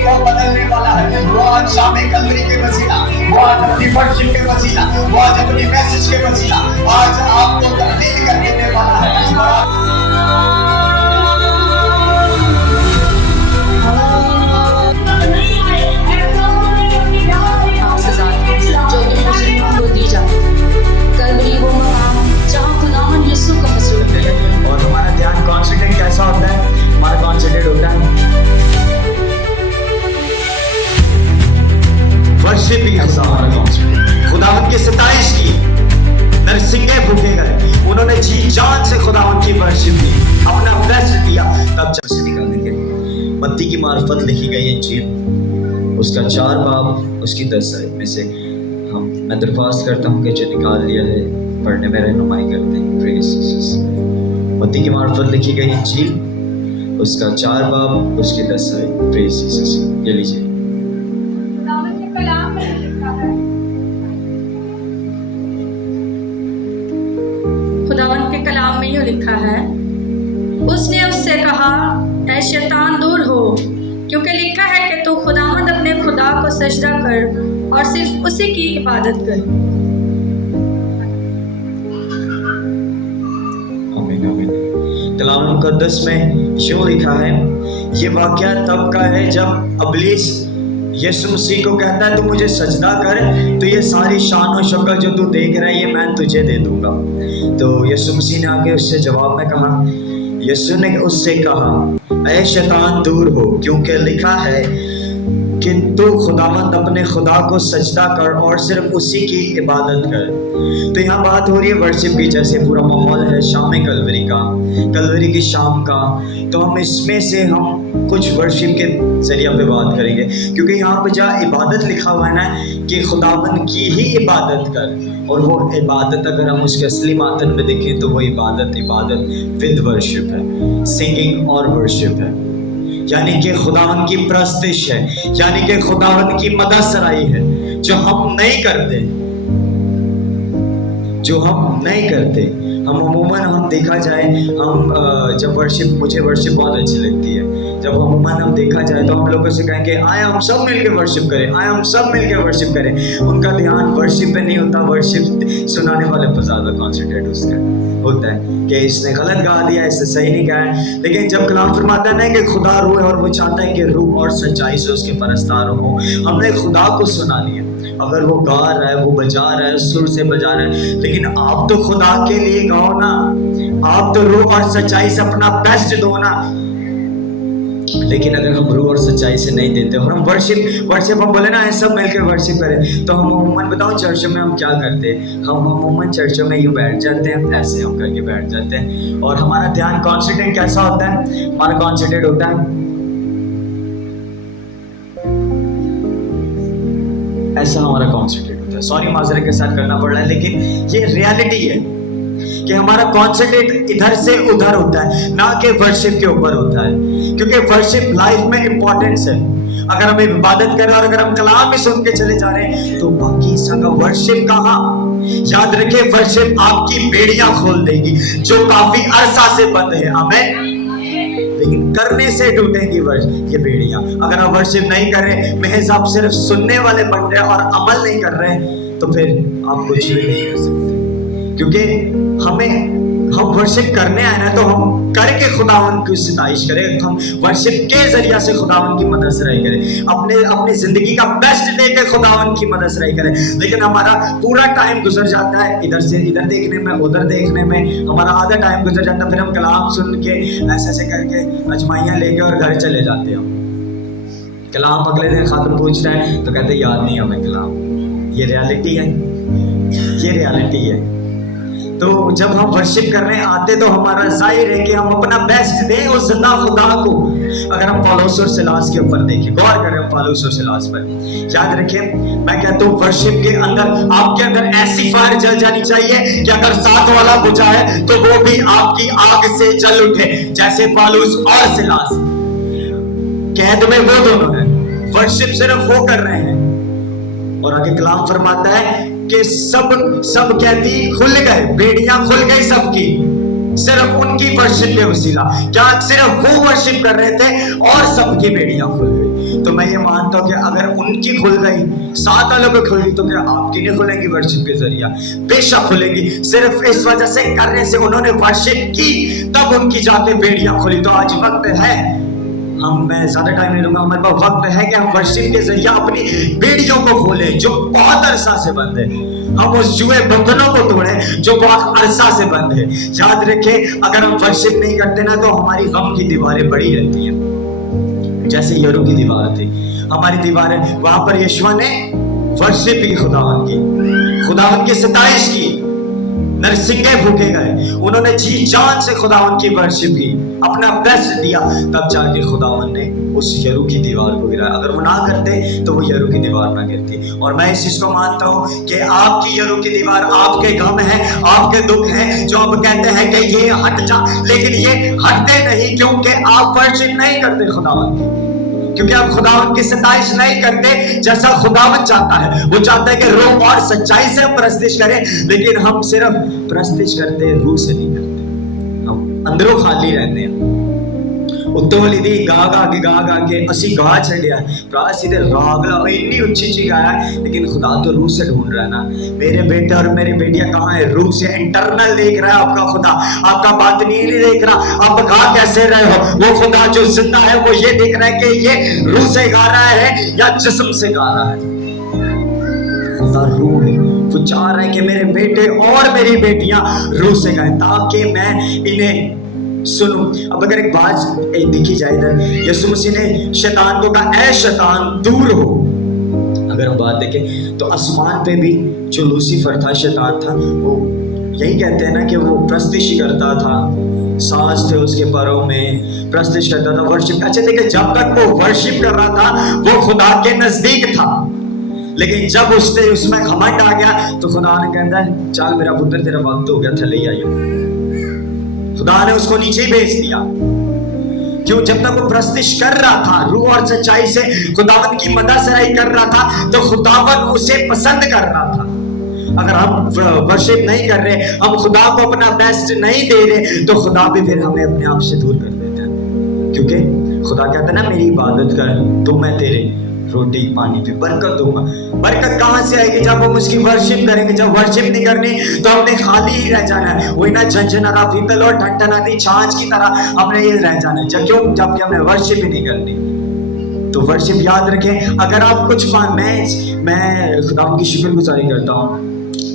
को बदलने वाला है। वो आज शाम कलवरी के वसीला, वो आज अपनी वर्शिप के वसीला, वो आज अपनी मैसेज के वसीला आज आपको तब्दील कर देने वाला है। और हमारा ध्यान कॉन्सेंट्रेट कैसा होता है? हमारा कॉन्सेंट्रेट होता है वर्शिप ही ऐसा हमारा कॉन्सेंट्रेट, खुदावंद की सताइश की, नरसिंगे फूके गए, उन्होंने जी जान से खुदावंद की वर्शिप की, अपना बेस्ट दिया, तब जब से निकल देंगे। मत्ती की मार्फत लिखी गई इंजील उसका 4 बाब उसकी 10 आयत में से मैं दरख्वास्त करता हूँ कि जो निकाल लिया है पढ़ने में रहनुमाई करते हैं। Praise Jesus. मत्ती की मार्फत लिखी गई इंजील उसका 4 बाब उसकी 10 आयत। Praise Jesus. ये लीजिए। खुदावंद के कलाम में यूँ लिखा है, उसने उससे कहा, ऐ शैतान दूर हो, क्योंकि लिखा है कि तू खुदावंद अपने खुदा को सजदा कर और सिर्फ उसी की इबादत कर। आमीन आमीन। कलाम मुक़द्दस में यूँ लिखा है, ये वाक़या तब का है जब इब्लीस यीशु मसीह को कहता है तू मुझे सजदा कर, तो ये सारी शान और शौकत जो तू देख रहा है ये मैं तुझे दे दूंगा। तो यीशु मसीह ने आगे उससे जवाब में कहा, यीशु ने उससे कहा, ऐ शैतान दूर हो, क्योंकि लिखा है कि तू खुदावंद अपने खुदा को सजदा कर और सिर्फ उसी की इबादत कर। तो यहाँ बात हो रही है वर्शिप की, जैसे पूरा माहौल है शाम कलवरी का, कलवरी की शाम का, तो हम इसमें से हम कुछ वर्शिप के जरिए पे बात करेंगे, क्योंकि यहाँ पे जहाँ इबादत लिखा हुआ है ना कि खुदावंद की ही इबादत कर, और वो इबादत अगर हम उसके असली मातन में देखें तो वो इबादत विद वर्शिप है, सिंगिंग और वर्शिप है, यानी कि खुदावंद की प्रस्तिश है, यानी कि खुदावंद की मदद सराई है, जो हम नहीं करते, हम अमूमन हम देखा जाए, हम जब वर्शिप, मुझे वर्शिप बहुत अच्छी लगती है, जब अमूमन हम देखा जाए तो हम लोगों से कहेंगे आए हम सब मिलकर वर्शिप करें, आए हम सब मिलकर वर्शिप करें। उनका ध्यान वर्शिप पे नहीं होता, वर्शिप सुनाने वाले पर ज़्यादा कॉन्सेंट्रेट उसका होता है कि इसने गलत गा दिया, इसने सही नहीं गाया। लेकिन जब कलाम फरमाता है ना कि खुदा रूह है और वो चाहता है कि रूह और सच्चाई से उसके परस्तार हो, हमने खुदा को सुना लिया। अगर वो गा रहा है, वो बजा रहा है, सुर से बजा रहा है, लेकिन आप तो खुदा के लिए गाओ ना, आप तो रूह और सच्चाई से अपना बेस्ट दो ना। लेकिन अगर हम रूह और सच्चाई से नहीं देते और हम वर्शिप हम बोले ना सब मिलकर वर्शिप करें, तो हम अमूमन बताओ चर्चों में हम क्या करते हैं, हम अमूमन चर्चों में यूँ बैठ जाते हैं, ऐसे हम करके बैठ जाते हैं, और हमारा ध्यान कॉन्सेंट्रेट कैसा होता है? हमारा कॉन्सेंट्रेट होता है ऐसा, हमारा कॉन्सेंट्रेट होता है। सॉरी माजरे के साथ करना पड़ रहा है, लेकिन ये रियलिटी है कि हमारा कॉन्सेंट्रेट इधर से उधर होता है, ना कि वर्शिप के ऊपर होता है, क्योंकि वर्शिप लाइफ में इंपॉर्टेंस है। अगर हम इबादत कर रहे हैं और अगर हम कलाम भी सुन के चले जा रहे हैं तो बाकी संग वर्शिप कहाँ? याद रखिए, वर्शिप आपकी बेड़ियां खोल देगी जो काफी अरसा से बंद है, आमीन। लेकिन करने से टूटेंगी ये बेड़ियां। अगर आप वर्शिप नहीं कर रहे, महज आप सिर्फ सुनने वाले बन रहे और अमल नहीं कर रहे, तो फिर आप कुछ भी नहीं कर सकते, क्योंकि हम वर्शिप करने आए ना तो हम करके खुदावंद की सिताइश करें, हम वर्शिप के जरिया से खुदावंद की मदद सराई करें, अपनी जिंदगी का बेस्ट देके खुदावंद की मदद सराई करें। लेकिन हमारा पूरा टाइम गुजर जाता है इधर से इधर देखने में, उधर देखने में, हमारा आधा टाइम गुजर जाता है, फिर हम कलाम सुन के ऐसे ऐसे करके अजमाइयाँ लेके और घर चले जाते हैं। कलाम अगले दिन खातिर पूछ रहे हैं तो कहते याद नहीं हमें कलाम। ये रियलिटी है, ये रियलिटी है। तो जब हम वर्शिप करने आते तो हमारा जाहिर है कि हम अपना बेस्ट दें उस जिंदा खुदा को। अगर हम पौलुस और सिलास के ऊपर देखें, गौर करें पौलुस और सिलास पर, याद रखें, मैं कहता हूँ वर्शिप के अंदर आपके अंदर ऐसी फायर जल जानी चाहिए कि अगर साथ वाला बुझा है तो वो भी आपकी आग से जल उठे, जैसे पौलुस और सिलास। कैद में वो दोनों हैं, वर्शिप सिर्फ वो कर रहे हैं। और आगे कलाम फरमाता है कि सब कहती खुल गए, बेड़ियां खुल गई सबकी, सिर्फ उनकी वर्शिप के वसीला। क्या सिर्फ वो वर्शिप कर रहे थे और सबकी बेड़ियां खुल गई। तो मैं ये मानता हूँ कि अगर उनकी खुल गई, 7 वालों की खुल गई, तो क्या आपकी नहीं खुलेंगी वर्शिप के जरिया? बेशक खुलेगी। सिर्फ इस वजह से करने से उन्होंने वर्शिप की, तब उनकी जाके बेड़ियां खुली। तो आज वक्त है, मैं ज्यादा टाइम नहीं लूंगा, हमारे पास वक्त है कि हम वर्शिप के जरिए अपनी बेड़ियों को खोलें जो बहुत अरसा से बंद है। हम उस जुए बंधनों को तोड़ें जो बहुत अरसा से बंद है। याद रखें, अगर हम वर्शिप नहीं करते ना, तो हमारी गम की दीवारें बड़ी रहती हैं। जैसे यरू की दीवार थी, हमारी दीवारें, वहां पर यीशु ने वर्शिप की, खुदावन की सताइश की, नरसिंगे फूके गए, उन्होंने जी जान से खुदावन की वर्शिप की, अपना बेस्ट दिया, तब जाके खुदावन ने उस यरू की दीवार को गिराया। अगर वो ना करते तो वो यरू की दीवार ना गिरती। और मैं इस चीज को मानता हूँ कि आपकी यरू की दीवार आपके गम है, आपके दुख है, जो आप कहते हैं कि ये हट जा, लेकिन ये हटते नहीं, क्योंकि आप वर्शिप नहीं करते खुदावन की, क्योंकि आप खुदावन की सताइश नहीं करते जैसा खुदावन चाहता है। वो चाहता है कि रूह और सच्चाई से हम प्रस्तिश करें, लेकिन हम सिर्फ प्रस्तिश करते, रूह से नहीं करते, हम अंदरों खाली रहते हैं। उत्तों दी गा गा के असी गा छड़िया, भरा सीधे राग ला इतनी ऊंची गाया, लेकिन खुदा तो रूह से ढूंढ रहा है ना। मेरे बेटे और मेरी बेटियां कहाँ है? रूह से इंटरनल देख रहा है आपका खुदा, आपका बातनी नहीं देख रहा, आप गा कैसे रहे हो। वो खुदा जो जिंदा है वो ये देख रहा है कि ये रूह से गा रहा है या जिस्म से गा रहा है। खुदा रूह है, वो चाह रहा है कि मेरे बेटे और मेरी बेटियां रूह से गाएं, ताकि मैं इन्हें सुनो। अब अगर एक बात देखी जाए इधर, यीशु मसीह ने शैतान को कहा, ऐ शैतान दूर हो। अगर हम बात देखें तो आसमान पे भी जो लूसीफर था, शैतान था, वो यही कहते हैं ना कि वो प्रस्तिश करता था, सांस थे उसके पैरों में, प्रस्तिश करता था, वर्शिप। अच्छा देखिए, जब तक वो वर्शिप कर रहा था वो खुदा के नजदीक था, लेकिन जब उसमें घमंड आ गया तो खुदा ने कहता है, चल मेरा पुत्र तेरा वक्त हो गया, थले ही आइयो। खुदा ने उसको नीचे भेज दिया। क्यों? जब तक वो प्रस्तिश कर रहा था, रूह और सच्चाई से खुदावन की मददसराई कर रहा था, तो खुदावन उसे पसंद कर रहा था। अगर हम वर्शिप नहीं कर रहे, हम खुदा को अपना बेस्ट नहीं दे रहे, तो खुदा भी फिर हमें अपने आप से दूर कर देता है। क्योंकि खुदा कहता है ना, मेरी इबादत कर तो मैं तेरे रोटी पानी पे बरकत दूंगा। बरकत कहां से आएगी? जब हम उसकी वर्शिप करेंगे। जब वर्शिप नहीं करनी तो हमने खाली ही रह जाना है, वही ना झंझनाता पीतल और ठनठनाती छाछ की तरह हमने ये रह जाना है। क्यों? जबकि हमने वर्शिप ही नहीं करनी। तो वर्शिप याद रखें, अगर आप कुछ मैं खुदा की शुक्रगुजारी करता हूँ,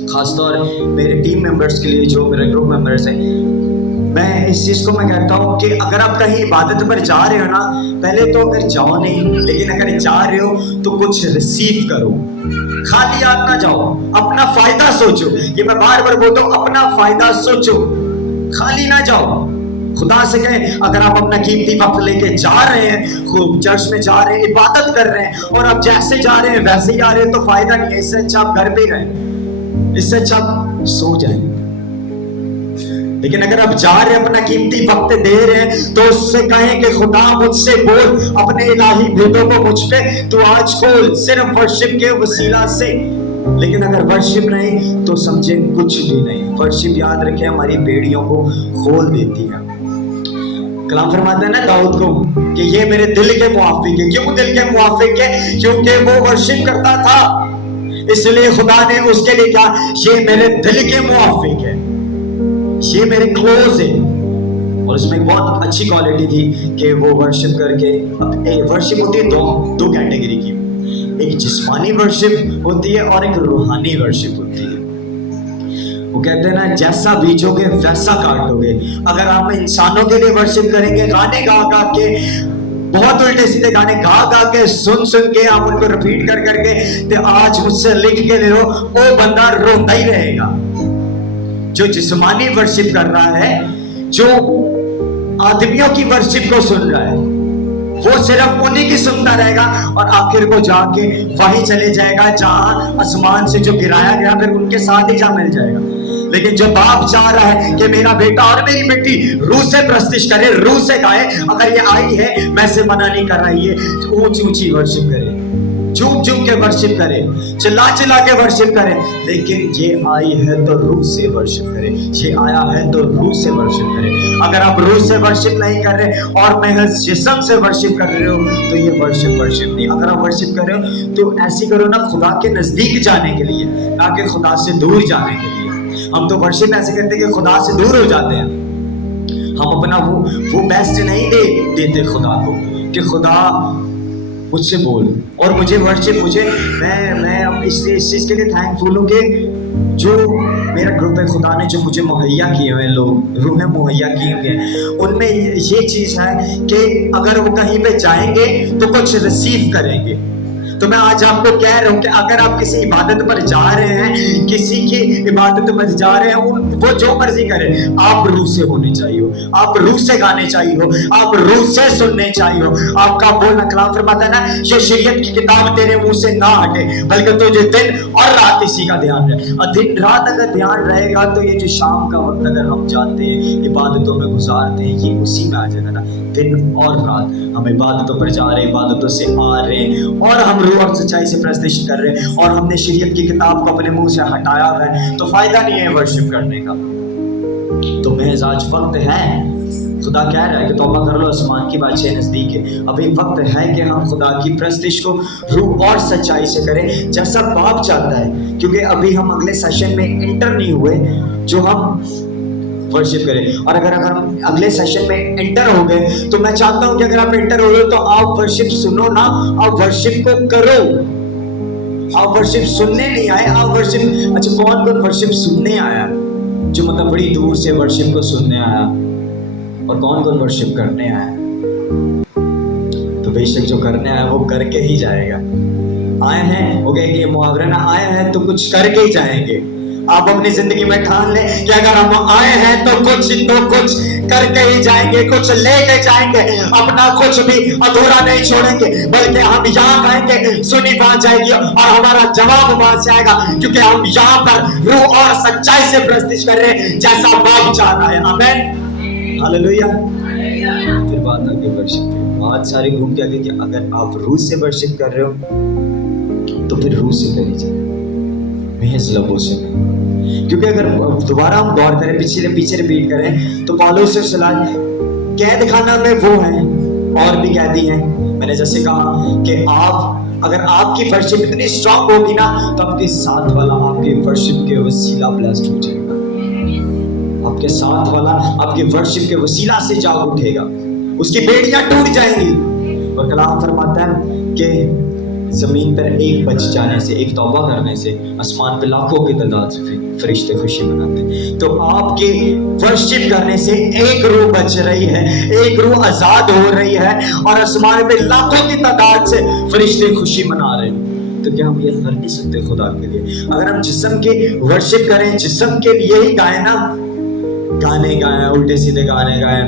खासतौर मेरे टीम मेंबर्स के लिए, जो मेरे ग्रुप मेंबर्स हैं। मैं इस चीज को मैं कहता हूँ कि अगर आप कहीं इबादत पर जा रहे हो ना, पहले तो अगर जाओ नहीं, लेकिन अगर जा रहे हो तो कुछ रिसीव करो, खाली हाथ ना जाओ, अपना फायदा सोचो। ये मैं बार बार बोलता हूँ, अपना फायदा सोचो, खाली ना जाओ। खुदा से कहें, अगर आप अपना कीमती वक्त लेके जा रहे हैं, खूब चर्च में जा रहे हैं, इबादत कर रहे हैं, और आप जैसे जा रहे हैं वैसे ही आ रहे हैं, तो फायदा नहीं है। इससे अच्छा आप घर पे रहें, इससे अच्छा आप सो जाएं। लेकिन अगर आप जा रहे हैं, अपना कीमती वक्त दे रहे हैं, तो उससे कहें कि खुदा मुझसे बोल, अपने इलाही भेदों को मुझ पे तो आज खोल, सिर्फ वर्शिप के वसीला से। लेकिन अगर वर्शिप नहीं तो समझे कुछ भी नहीं। वर्शिप याद रखें, हमारी बेड़ियों को खोल देती है। कलाम फरमाते हैं ना दाऊद को कि ये मेरे दिल के मुआफिक है। क्यों दिल के मुआफिक है? क्योंकि वो वर्शिप करता था, इसलिए खुदा ने उसके लिए कहा, ये मेरे दिल के मुआफिक है, ये मेरे क्लोज है। और उसमें एक बहुत अच्छी क्वालिटी थी कि वो वर्शिप करके, वर्शिप होती है दो कैटेगरी की, एक जिस्मानी वर्शिप होती है और एक रूहानी वर्शिप होती है। वो कहते हैं ना, जैसा बीजोगे वैसा काटोगे। अगर आप इंसानों के लिए वर्शिप करेंगे, गाने गा गा के, बहुत उल्टे सीधे गाने गा गा के, सुन के आप उनको रिपीट कर करके, तो आज मुझसे लिख के ले लो, वो बंदा रोता ही रहेगा। जो जिस्मानी वर्शिप कर रहा है, जो आदमियों की वर्शिप को सुन रहा है, वो सिर्फ उन्हीं की सुनता रहेगा और आखिर को जाके वहीं चले जाएगा जहां आसमान से जो गिराया गया, फिर उनके साथ ही जा मिल जाएगा। लेकिन जो बाप चाह रहा है कि मेरा बेटा और मेरी बेटी रूह से प्रस्तिश करे, रूह से गाए, अगर ये आई है, मैं से मना नहीं कर रहा, ये ऊंची ऊंची वर्शिप करे, झूम झूम के वर्शिप करें, चिल्ला चिल्ला के वर्शिप करें, लेकिन ये आई है तो रूह से वर्शिप करें, ये आया है तो रूह से वर्शिप करें। अगर आप रूह से वर्शिप नहीं कर रहे और महज जिस्म से वर्शिप कर रहे हो तो ये वर्शिप नहीं। अगर आप वर्शिप कर रहे हो तो ऐसी करो ना खुदा के नजदीक जाने के लिए, ना कि खुदा से दूर जाने के लिए। हम तो वर्शिप ऐसे करते हैं कि खुदा से दूर हो जाते हैं, हम अपना वो बेस्ट नहीं देते खुदा को कि खुदा मुझसे बोल और मुझे वर्शिप मैं अब इस चीज़ के लिए थैंकफुल हूँ कि जो मेरा ग्रुप है, खुदा ने जो मुझे मुहैया किए हुए लोग, रूहें मुहैया किए हुए हैं, उनमें ये चीज़ है कि अगर वो कहीं पे जाएंगे तो कुछ रिसीव करेंगे। तो मैं आज आपको कह रहा हूँ कि अगर आप किसी इबादत पर जा रहे हैं, किसी की इबादत पर जा रहे हैं, वो जो मर्जी करें, आप रूह से होने चाहिए हो, आप रूह से गाने चाहिए हो, आप रूह से सुनने चाहिए हो। आपका बोलना कलाम फरमाता है ना, ये शरीयत की किताब तेरे मुंह से ना हटे, बल्कि तुझे दिन और रात इसी का ध्यान रहे। और दिन रात अगर ध्यान रहेगा तो ये जो शाम का वक्त अगर हम जाते हैं इबादतों में गुजारते हैं, ये उसी में आ जाएगा ना। दिन और रात हम इबादतों पर जा रहे हैं, इबादतों से आ रहे हैं और हम रूह और सच्चाई से प्रेजेंटेशन कर रहे हैं और हमने शरीयत की किताब को अपने मुंह से हटाया है, तो फायदा नहीं है वर्शिप करने का। तो महज आज वक्त है, खुदा कह रहा है कि तौबा कर लो, आसमान की बादशाह नजदीक है। अभी वक्त है कि हम खुदा की प्रेजेंटेशन को रूह और सच्चाई से करें जैसा बाप चाहता है, क्योंकि अभी हम अगले सेशन में इंटर नहीं हुए जो हम वर्शिप करें। और अगर हम अगले सेशन में एंटर हो गए तो मैं चाहता हूं कि अगर आप एंटर हो गए तो आप वर्शिप सुनो ना, आप वर्शिप को करो। आप वर्शिप सुनने नहीं आए, आप वर्शिप, अच्छा कौन कौन वर्शिप सुनने आया, जो मतलब बड़ी दूर से वर्शिप को सुनने आया, और कौन कौन वर्शिप करने आया। तो बेशक जो करने आया वो करके ही जाएगा। आए हैं हो गए कि ये मुहावरा ना, आए हैं तो कुछ करके ही जाएंगे। आप अपनी जिंदगी में ठान लें कि अगर हम आए हैं तो कुछ करके ही जाएंगे, कुछ लेके जाएंगे, अपना कुछ भी अधूरा नहीं छोड़ेंगे, बल्कि हम यहाँ आएंगे, सुनी बात जाएगी और हमारा जवाब वहां से आएगा, क्योंकि हम यहाँ पर रूह और सच्चाई से प्रस्तुत कर रहे हैं जैसा बाप चाहता है। आमीन, हालेलुया। फिर बात आगे वर्शिप की, बहुत सारे घूम के आगे कि अगर आप रूह से वर्शिप कर रहे हो तो फिर रूह से करिए, महज लबों से नहीं। क्योंकि अगर दोबारा हम गौर करें, पीछे रिपीट करें, तो पौलुस कैद खाना में वो हैं और भी कैदी हैं। मैंने जैसे कहा कि आप अगर आपकी वर्शिप इतनी स्ट्रांग होगी ना तो आपके साथ वाला आपके वर्शिप के वसीला ब्लेस्ड हो जाएगा, आपके साथ वाला आपके वर्शिप के वसीला से जाग उठेगा, उसकी बेड़ियां टूट जाएंगी। और कलाम फरमाता है कि जमीन पर एक बच जाने से, एक तौबा करने से आसमान पे लाखों की तादाद से फरिश्ते खुशी मनाते हैं। तो आपके वर्शिप करने से एक रूह बच रही है, एक रूह आजाद हो रही है और आसमान पे लाखों की तादाद से फरिश्ते खुशी मना रहे हैं। तो क्या हम ये कर नहीं सकते खुदा के लिए? अगर हम जिस्म के वर्शिप करें, जिस्म के लिए ही गाएं ना, गाने गाएं, उल्टे सीधे गाने गाएं,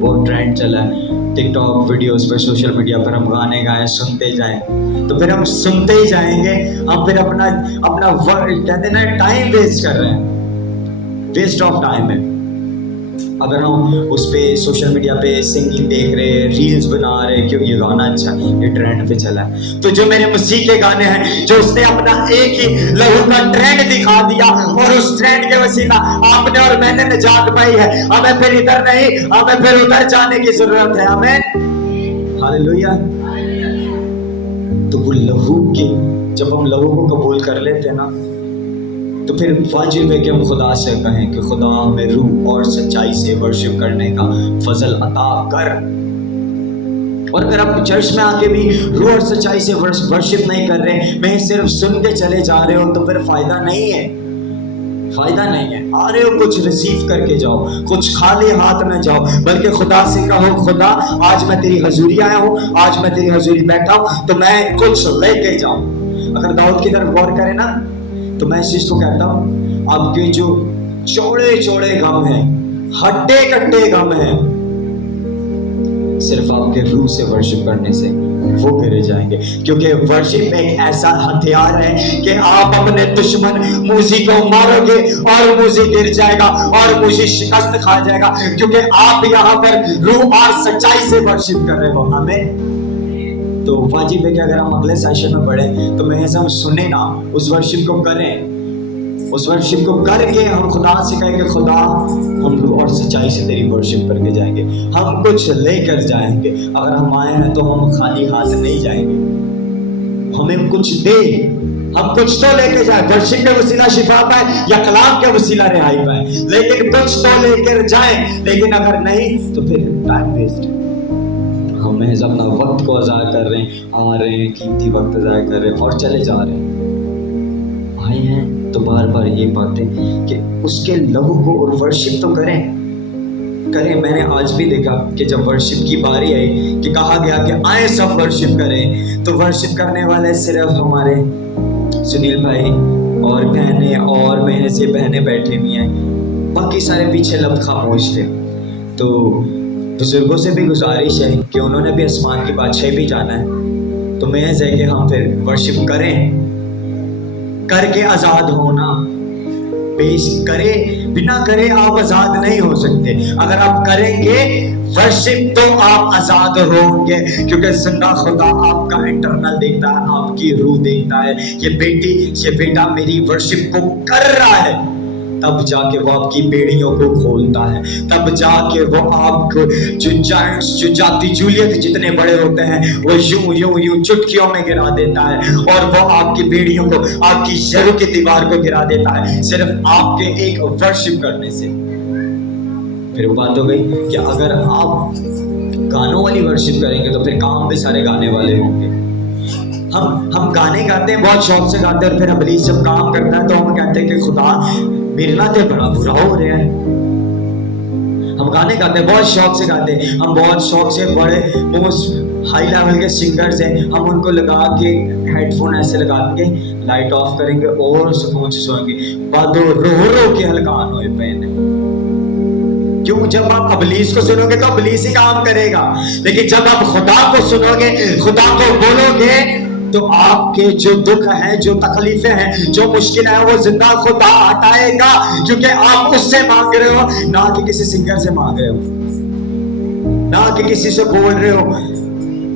बहुत ट्रेंड चला है टिकटॉक वीडियोस पर, सोशल मीडिया पर हम गाने गाएं, सुनते जाएं, तो फिर हम सुनते ही जाएंगे, हम फिर अपना कहते ना टाइम वेस्ट कर रहे हैं, वेस्ट ऑफ टाइम है। अगर हम उस पे सोशल मीडिया पे सिंगिंग देख रहे हैं, रील्स बना रहे हैं, क्यों ये गाना अच्छा है, ये ट्रेंड पे चला है, तो जो मेरे मसीह के गाने हैं, जो उसने अपना एक ही लहू का ट्रेंड दिखा दिया और उस ट्रेंड के वसीला आपने और मैंने निजात पाई है, हमें फिर इधर नहीं, हमें फिर उधर जाने की जरूरत है। आमीन, हालेलुया। तो वो लहू के, जब हम लहू को कबूल कर लेते हैं ना, तो फिर वाजिब है कि हम खुदा से कहें कि खुदा हमें रूह और सच्चाई से वर्शिप करने का फजल अता कर। और अगर आप चर्च में आके भी रूह और सच्चाई से वर्शिप नहीं कर रहे, मैं सिर्फ सुन के चले जा रहे हो, तो फिर फायदा नहीं है, फायदा नहीं है। आ रहे हो कुछ रिसीव करके जाओ, कुछ खाली हाथ में जाओ, बल्कि खुदा से कहो खुदा आज मैं तेरी हजूरी आया हूँ, आज मैं तेरी हजूरी बैठा हूँ, तो मैं कुछ लेके जाऊँ। अगर दाऊद की तरफ गौर करें ना, तो मैं इस चीज को कहता हूँ, आपके जो चौड़े चौड़े गम हैं, हट्टे कट्टे गम हैं, सिर्फ आपके रूह से वर्शिप करने से वो गिरे जाएंगे। क्योंकि वर्शिप एक ऐसा हथियार है कि आप अपने दुश्मन मूसी को मारोगे और मूसी गिर जाएगा और मूसी शिकस्त खा जाएगा, क्योंकि आप यहाँ पर रूह और सच्चाई से वर्शिप कर रहे हो। हमें तो वाजिब है कि अगर हम अगले सेशन में पढ़ें तो महज हम सुने ना, उस वर्शिप को करें, उस वर्शिप को करके हम खुदा से कहें कि खुदा हम और सच्चाई से तेरी वर्शिप करके जाएंगे, हम कुछ लेकर जाएंगे। अगर हम आए हैं तो हम खाली हाथ नहीं जाएंगे, हमें कुछ दे, हम कुछ तो लेके जाए। वर्शिप के वसीला शिफा पाए या कलाम के वसीला रिहाई पाए, लेकिन कुछ तो लेकर जाएं। लेकिन अगर नहीं तो फिर टाइम वेस्ट, हम महज अपना वक्त को ज़ाया कर रहे हैं, आ रहे हैं, कीमती वक्त ज़ाया कर रहे हैं और चले जा रहे हैं। आए हैं तो बार बार ये बातें कि उसके लहू को और वर्शिप तो करें। मैंने आज भी देखा कि जब वर्शिप की बारी आई कि कहा गया कि आए सब वर्शिप करें, तो वर्शिप करने वाले सिर्फ हमारे सुनील भाई और बहनें और बहनें से बहनें बैठे हुई हैं, बाकी सारे पीछे लब खामोश थे। तो बुजुर्गों से भी गुजारिश है कि उन्होंने भी आसमान की बादशाही भी जाना है, तो महज है कि हम फिर वर्शिप करें, करके आज़ाद होना। पेश करे बिना करे आप आज़ाद नहीं हो सकते, अगर आप करेंगे वर्शिप तो आप आज़ाद होंगे, क्योंकि जिंदा खुदा आपका इंटरनल देखता है, आपकी रूह देखता है। ये बेटी ये बेटा मेरी वर्शिप को कर रहा है, तब जाके वो आपकी बेड़ियों को खोलता है, तब जाके वो आपको जो जायंट्स जो जाति जूलियत जितने बड़े होते हैं वो यूं यूं यूं चुटकियों में गिरा देता है, और वो आपकी बेड़ियों को, आपकी यरू की दीवार को गिरा देता है, सिर्फ आपके एक वर्शिप करने से। फिर वो बात हो गई कि अगर आप गानों वाली वर्शिप करेंगे तो फिर काम भी सारे गाने वाले होंगे। हम गाने गाते हैं, बहुत शौक से गाते हैं, और फिर इब्लीस जब काम करता है तो हम कहते हैं कि खुदा मेरे नाते बड़ा बुरा हो रहा है। हम गाने गाते हैं, बहुत शौक से गाते हैं, हम बहुत शौक से बड़े मोस्ट हाई लेवल के सिंगर्स हैं, हम उनको लगा के हेडफोन ऐसे लगा के लाइट ऑफ करेंगे और सुकून से सोएंगे, बादो रो रो के हलकान होए पैन। क्यों? जब आप इब्लीस को सुनोगे तो इब्लीस ही काम करेगा, लेकिन जब आप खुदा को सुनोगे, खुदा को बोलोगे, तो आपके जो दुख है, जो तकलीफें हैं, जो मुश्किल है, वो जिंदा खुदा हटाएगा, क्योंकि आप उससे मांग रहे हो, ना कि किसी सिंगर से मांग रहे हो, ना कि किसी से बोल रहे हो,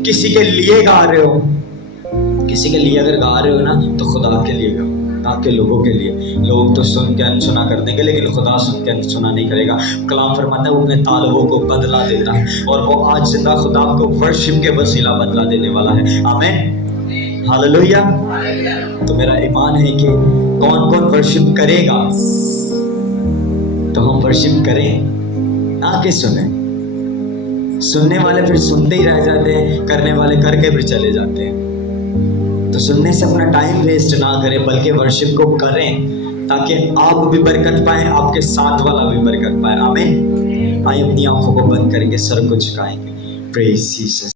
किसी के लिए गा रहे हो। किसी के लिए अगर गा रहे हो ना तो खुदा के लिए गाओ, ना कि लोगों के लिए। लोग तो सुन के अनसुना कर देंगे, लेकिन खुदा सुन के अनसुना नहीं करेगा। कलाम फरमाता है वो अपने तालबों को बदला देता है, और वो आज जिंदा खुदा को वर्शिप के वसीला बदला देने वाला है। आमीन, हालेलुया। तो मेरा ईमान है कि कौन कौन वर्शिप करेगा, तो हम वर्शिप करें, ना कि सुने। सुनने वाले फिर सुनते ही रह जाते हैं, करने वाले करके फिर चले जाते हैं। तो सुनने से अपना टाइम वेस्ट ना करें, बल्कि वर्शिप को करें, ताकि आप भी बरकत पाएं, आपके साथ वाला भी बरकत पाए। आमीन। आइए अपनी आंखों को बंद करके सर को झुकाएंगे। Praise Jesus.